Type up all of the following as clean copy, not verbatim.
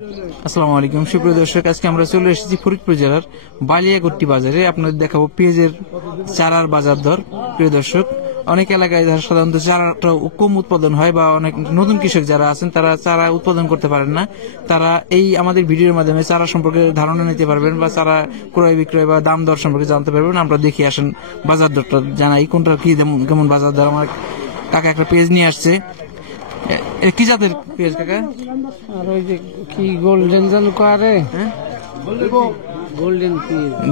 আসসালামু আলাইকুম সুপ্রিয় দর্শক, আজকে আমরা চলে এসেছি ফরিদপুর জেলার বালিয়াগট্টি বাজারে। আপনাদের দেখাবো পেঁয়াজের চারার বাজার দর। প্রিয় দর্শক, অনেক এলাকায় সাধারণত চারাটা কম উৎপাদন হয় বা অনেক নতুন কৃষক যারা আছেন তারা চারা উৎপাদন করতে পারেন না। তারা এই আমাদের ভিডিওর মাধ্যমে চারা সম্পর্কে ধারণা নিতে পারবেন বা চারা ক্রয় বিক্রয় বা দাম দর সম্পর্কে জানতে পারবেন। আমরা দেখি আসেন বাজার দরটা জানাই, কোনটা কি কেমন বাজার দর। আমার কাকা একটা পেঁয়াজ নিয়ে আসছে। কি জাতের পেঁয়াজ কাকা? আর ওই যে কি গোল্ডেন জান করে,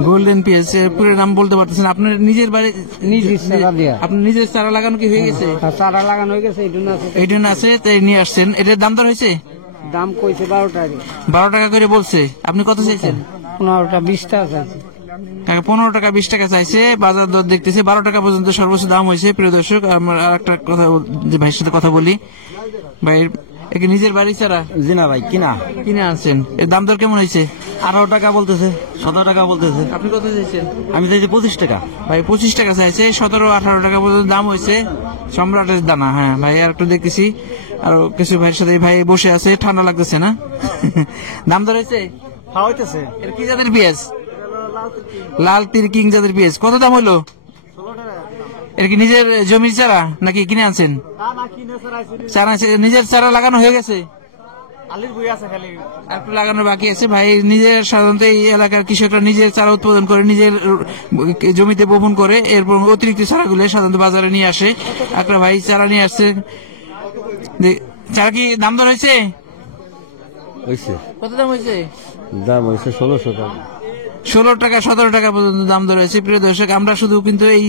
গোল্ডেন পেঁয়াজ। পুরো নাম বলতে পারতেছেন? আপনার নিজের বাড়ি আপনার নিজের চারা লাগানো কি হয়ে গেছে? চারা লাগানো হয়ে গেছে, এই জন্য আছে তাই নিয়ে আসছেন। এটার দাম দর হয়েছে? দাম কইছে 12 টাকা। 12 টাকা করে বলছে। আপনি কত চাইছেন? 15টা 20 টাকা চাইছে। 15 টাকা 20 টাকা চাইছে। বাজার দর দেখতেছে 12 টাকা পর্যন্ত সর্বোচ্চ দাম হয়েছে। প্রিয় দর্শক, আমরা আর একটা কথা যে ভাইয়ের সাথে কথা বলি। ভাই একে নিজের বাড়ি চারা? জি না ভাই, কিনে আনছেন। এর দাম দর কেমন হয়েছে? 18 টাকা বলতেছে, 17 টাকা বলতেছে। আপনি কত চাইছেন? আমি চাইছি 25 টাকা। ভাই 25 টাকা চাইছে। 17-18 টাকা পর্যন্ত দাম হয়েছে। সম্রাটের দানা। হ্যাঁ ভাই, আর একটু দেখতেছি আর কিছু ভাইয়ের সাথে ভাই বসে আছে, ঠান্ডা লাগতেছে না? দাম দর হয়েছে? হ্যাঁ হইতেছে। এর কি জাতের পেঁয়াজ? লাল তীর কিং জাতের পেঁয়াজ। কত দাম হলো? এর কি নিজের জমির চারা নাকি কিনে আনছেন? চারা নিজের চারা লাগানো হয়ে গেছে, একটু লাগানো বাকি আছে। ভাই নিজের সাধারণত এই এলাকার কৃষকরা নিজের চারা উৎপাদন করে নিজের জমিতে বপন করে, এরপর অতিরিক্ত চারাগুলো সাধারণত বাজারে নিয়ে আসে। একটা ভাই চারা নিয়ে আসছে। চারা কি দাম দর হয়েছে? কত দাম হয়েছে? দাম হয়েছে 1600 টাকা। 16 টাকা 17 টাকা পর্যন্ত দাম ধরে আছে। প্রিয় দর্শক, আমরা শুধু কিন্তু এই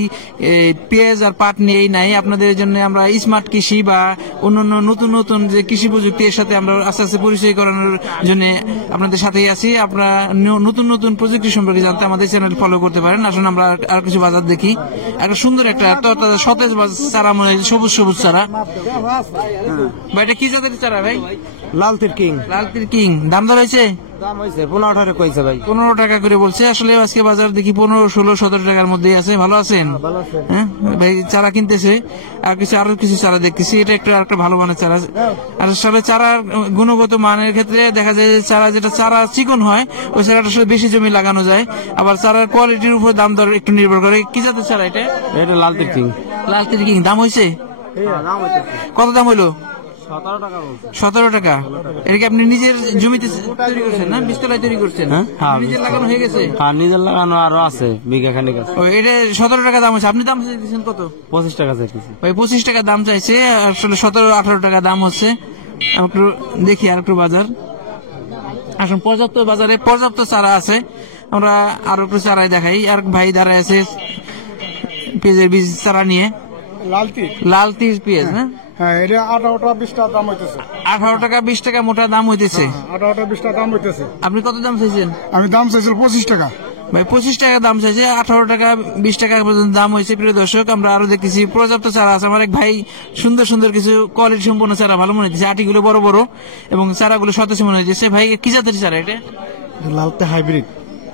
পেঁয়াজ আর পাট নিয়েই নাই, আপনাদের জন্য আমরা স্মার্ট কৃষি বা অন্যান্য নতুন নতুন যে কৃষি প্রযুক্তি এর সাথে আমরা আস্তে আস্তে পরিচয় করানোর জন্য আপনাদের সাথেই আছি। আপনারা নতুন নতুন প্রযুক্তি সম্পর্কে জানতে আমাদের চ্যানেল ফলো করতে পারেন। আসুন আমরা আর কিছু বাজার দেখি। একটা সুন্দর একটা সতেজ চারা মনে হয়, সবুজ সবুজ চারা। ভাই এটা কি জাতের চারা ভাই? লাল তীর কিং। লাল তীর কিং। দাম ধর হয়েছে? দাম হয়েছে 15 টাকা কইছে ভাই। 15 টাকা করে বলছে। আসলে আজকে বাজার দেখি 15, 16, 17 টাকার মধ্যেই আছে। ভালো আছেন? হ্যাঁ ভাই, চারা কিনতেছে। আরো কিছু চারা দেখতেছি। এটা একটু আরেকটা ভালো মানের চারা। আর আসলে চারার গুণগত মানের ক্ষেত্রে দেখা যায় যে চারা চিকন হয়, ওই চারাটা আসলে বেশি জমি লাগানো যায়। আবার চারার কোয়ালিটির উপর দাম দর একটু নির্ভর করে। কি জাতের চারা এটা? এটা লাল তীর কিং। লাল তীর কিং। দাম হয়েছে? কত দাম হইলো? 17 টাকা। এটা কি আপনি নিজের জমিতে তৈরি করছেন না বীজতলায় তৈরি করছেন? নিজের লাগানো হয়ে গেছে? হ্যাঁ, নিজের লাগানো আরো আছে, বিঘা খানিক আছে। এটা 17 টাকা দাম হচ্ছে। আপনি দাম চাইছেন কত? 25 টাকা চাইতেছি ভাই। 25 টাকা দাম চাইছে। আসলে 17-18 টাকা দাম হচ্ছে। একটু দেখি আর একটু বাজার। আসুন, বাজারে পর্যাপ্ত চারা আছে। আমরা আরো একটু চারাই দেখাই। আর ভাই দাঁড়ায় আছে পেঁয়াজের বীজ চারা নিয়ে। লাল তীর পেঁয়াজ। হ্যাঁ, এটা 18 টাকা 20 টাকা দাম হইতেছে। 18 টাকা 20 টাকা মোটা দাম হইতেছে। 18 টাকা 20 টাকা দাম হইতেছে। আপনি কত দাম চাইছেন? আমি দাম চাইছিল 25 টাকা। ভাই 25 টাকা দাম চাইছে। 18 টাকা 20 টাকা পর্যন্ত দাম হয়েছে। প্রিয় দর্শক, আমরা আরো দেখতেছি পর্যাপ্ত চারা আছে। আমার এক ভাই সুন্দর সুন্দর কিছু কোয়ালিটি সম্পন্ন চারা ভালো মনে হচ্ছে। আটিগুলো বড় বড় এবং চারাগুলো সতেজ মনে হচ্ছে। ভাই কি জাতের চারা এটা? লালতে হাইব্রিড।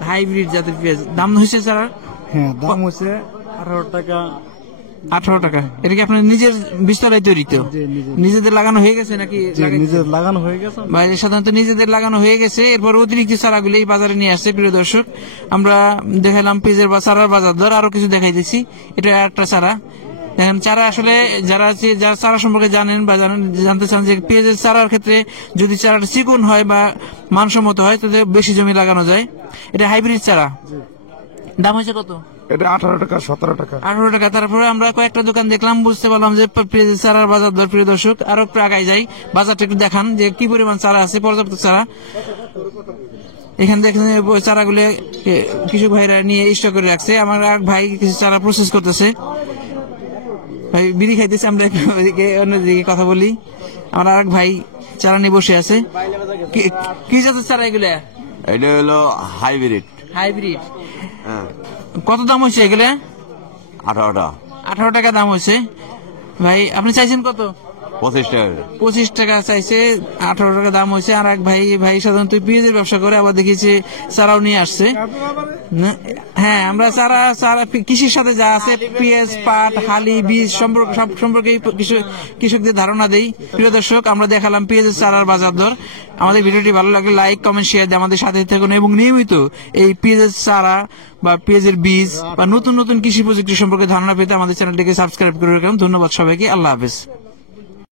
হাইব্রিড জাতের পেঁয়াজ। দাম হয়েছে চারা? হ্যাঁ, দাম হচ্ছে 18 টাকা। 18 টাকা। এটা কি আপনার নিজের বীজতলায় তৈরি? তো নিজেদের লাগানো হয়ে গেছে নাকি? নিজের লাগানো হয়ে গেছে। ভাই সাধারণত নিজেদের লাগানো হয়ে গেছে। এরপর অতিরিক্ত চারাগুলো এই বাজারে নিয়ে আসছে। প্রিয় দর্শক, আমরা দেখালাম পেঁয়াজের বা চারার বাজার দর। আরো কিছু দেখাই দিচ্ছি। এটা একটা চারা। দেখেন চারা আসলে যারা চারা সম্পর্কে জানেন বা জানতে চান যে পেঁয়াজের চারার ক্ষেত্রে যদি চারাটা চিকন হয় বা মানসম্মত হয় তাতে বেশি জমি লাগানো যায়। এটা হাইব্রিড চারা। দাম হয়েছে কত? এটা 18 টাকা 17 টাকা। 18 টাকা। তারপরে আমরা কয়েকটা দোকান দেখলাম, বুঝতে পারলাম যে পেঁয়াজের চারার বাজার দর। প্রিয় দর্শক, আরো একটু আগাই যাই, বাজারটা একটু দেখান যে কি পরিমাণ চারা আছে। পর্যাপ্ত চারা এখানে দেখেন। চারাগুলো কৃষক ভাইরা নিয়ে স্টক করে রাখছে। আমার এক ভাই কিছু চারা প্রসেস করতেছে। ভাই বিড়ি খাইতেছে। আমরা অন্যদিকে কথা বলি। আমার আর এক ভাই চারা নিয়ে বসে আছে। কি জাতের চারা এগুলো? এটা হলো হাইব্রিড। হাইব্রিড। কত দাম হয়েছে এগুলো? 18 টাকা। 18 টাকা দাম হয়েছে। ভাই আপনি চাইছেন কত? 25 টাকা 25 টাকা চাইছে, 18 টাকা দাম হয়েছে। আর এক ভাই সাধারণত পেঁয়াজের ব্যবসা করে, আবার দেখেছি চারাও নিয়ে আসছে। হ্যাঁ, আমরা চারা কৃষির সাথে যা আছে পেঁয়াজ, পাট, হালি, বীজ সব সম্পর্কে কৃষকদের ধারণা দেই। প্রিয় দর্শক, আমরা দেখালাম পেঁয়াজের চারার বাজার দর। আমাদের ভিডিওটি ভালো লাগলে লাইক, কমেন্ট, শেয়ার দিয়ে আমাদের সাথে থাকুন এবং নিয়মিত এই পেঁয়াজের চারা বা পেঁয়াজের বীজ বা নতুন নতুন কৃষি প্রযুক্তি সম্পর্কে ধারণা পেতে আমাদের চ্যানেলটিকে সাবস্ক্রাইব করে রাখুন। ধন্যবাদ সবাইকে, আল্লাহ হাফেজ।